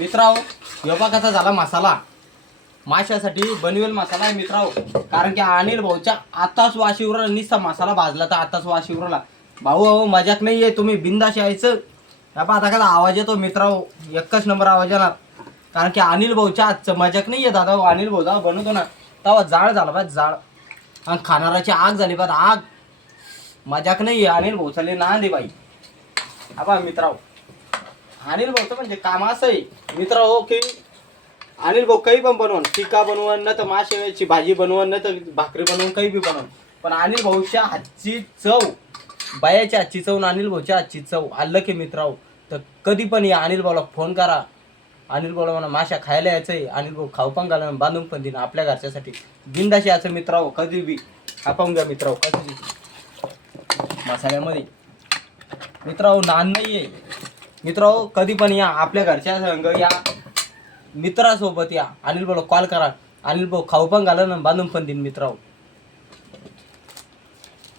मित्रांनो, योगा कसा झाला मसाला माशासाठी बनवेल मसाला आहे मित्रांनो. कारण की अनिल भाऊच्या आताच वाशीवर निस्ता मसाला भाजला तर आताच वाशीवरला भाऊ. अहो मजाक नाही आहे, तुम्ही बिंदास यायचं. आता कसा आवाज येतो मित्रांनो, एकच नंबर आवाज येणार. कारण की अनिल भाऊच्या आजचं मजाक नाही आहे दादा. अनिल भाऊ जेव्हा बनवतो ना तेव्हा जाळ झाला पाहिजे, जाळ. आणि खाणाराची आग झाली पाहिजे, आग. मजाक नाही आहे, अनिल भाऊ चालले ना दे बाई. आबा मित्रांनो, अनिल भाऊचं म्हणजे काम असं आहे मित्रांनो की अनिल भाऊ काही पण बनवून, टिक्का बनवून न तर माशाची भाजी बनवून न तर भाकरी बनवून काही बी बनवून, पण अनिल भाऊच्या हातची चव, बायाच्या हातची चव, अनिल भाऊच्या हातची चव आलं की मित्रांनो तर कधी पण या अनिल भाऊला फोन करा. अनिल भाऊला म्हणा माशा खायला यायचंय, अनिल भाऊ खाऊ पण घाला, बांधून पण देईन आपल्या घरच्यासाठी. बिंदाशी याचं मित्रांनो, कधी बी आपण घ्या मित्रांनो. कधी मसाल्यामध्ये मित्रांनो नान नाही आहे मित्रांनो. कधी पण या आपल्या घरच्या संग या, मित्रासोबत या, अनिल भाऊला कॉल करा, अनिल भाऊ खाऊ पण घाला ना बांधून पण देईन मित्रांनो.